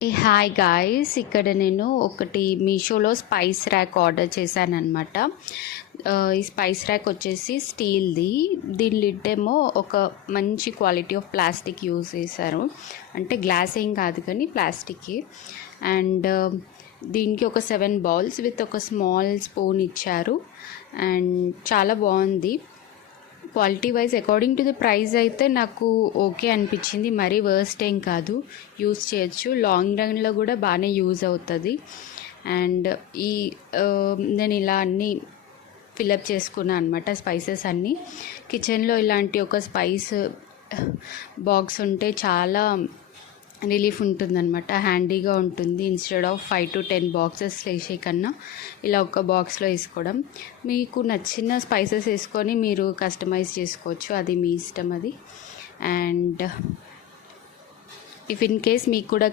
Hi guys, ఇక్కడ నేను ఒకటి మీషోలో స్పైస్ ర్యాక్ ఆర్డర్ చేశానమాట. ఈ స్పైస్ ర్యాక్ వచ్చేసి స్టీల్ది. దీని లిడ్ ఏమో ఒక మంచి క్వాలిటీ ఆఫ్ ప్లాస్టిక్ యూజ్ చేశారు, అంటే గ్లాస్ ఏం కాదు కానీ ప్లాస్టిక్. అండ్ దీనికి ఒక 7 బౌల్స్ విత్ ఒక స్మాల్ స్పూన్ ఇచ్చారు. అండ్ చాలా బాగుంది. Quality wise according to the price అయితే నాకు ఓకే అనిపించింది. మరీ వర్స్ట్ ఏం కాదు, యూజ్ చేయొచ్చు. లాంగ్ రన్లో కూడా బాగానే యూజ్ అవుతుంది. అండ్ నేను ఇలా అన్నీ ఫిలప్ చేసుకున్నాను అనమాట, స్పైసెస్ అన్నీ. కిచెన్లో ఇలాంటి ఒక స్పైస్ బాక్స్ ఉంటే చాలా రిలీఫ్ ఉంటుందన్నమాట, హ్యాండీగా ఉంటుంది. ఇన్స్టెడ్ ఆఫ్ 5 to 10 బాక్సెస్ వేసే కన్నా ఇలా ఒక బాక్స్లో వేసుకోవడం. మీకు నచ్చిన స్పైసెస్ వేసుకొని మీరు కస్టమైజ్ చేసుకోవచ్చు, అది మీ ఇష్టం అది. అండ్ ఇఫ్ ఇన్ కేస్ మీకు కూడా